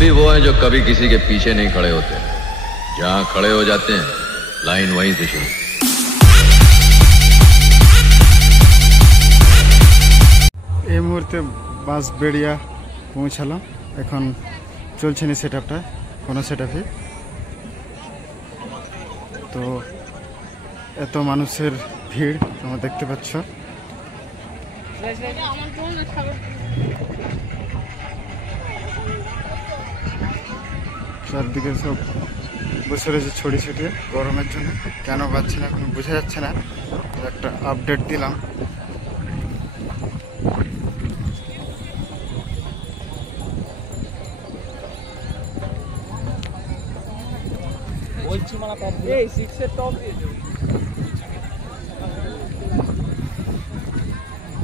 भी वो हैं जो कभी किसी के पीछे नहीं खड़े होते, जहां खड़े हो जाते हैं लाइन वहीं से शुरू। এই মুহূর্তে বাস বেড়িয়া পৌঁছালাম। এখন চলছে না সেটআপটা, কোনো সেটআপই। তো এত মানুষের ভিড় তোমরা দেখতে পাচ্ছ। চারদিকে সব বসে রয়েছে ছড়ি ছিটিয়ে গরমের জন্য। কেন পাচ্ছে না এখন বোঝা যাচ্ছে না, একটা আপডেট দিলাম।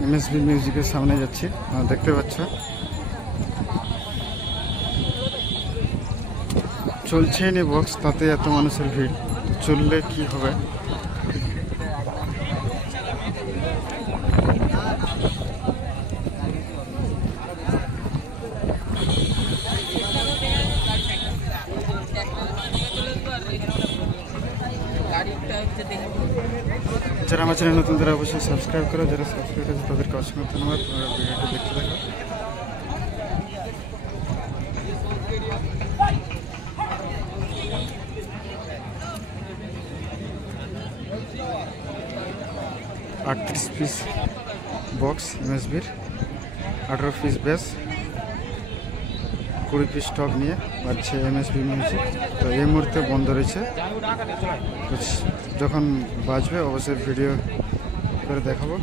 এমএসবি মিউজিকের সামনে যাচ্ছি, দেখতে পাচ্ছ। চলছে নি বক্স, তাতে এত মানুষের ভিড়, চললে কি হবে। যারা আমার চ্যানেল নতুন তারা অবশ্যই সাবস্ক্রাইব করো, যারা সাবস্ক্রাইব করেছে তাদেরকে অসংখ্য ধন্যবাদ। ভিডিওটা দেখতে থাকো। আটত্রিশ পিস বক্স এমএসবির, 18 পিস বেস, 20 পিস স্টক নিয়ে বাজছে এমএসবি মিউজিক। তো এই মুহূর্তে বন্ধ রয়েছে, যখন বাজবে অবশ্যই ভিডিও করে দেখাবো।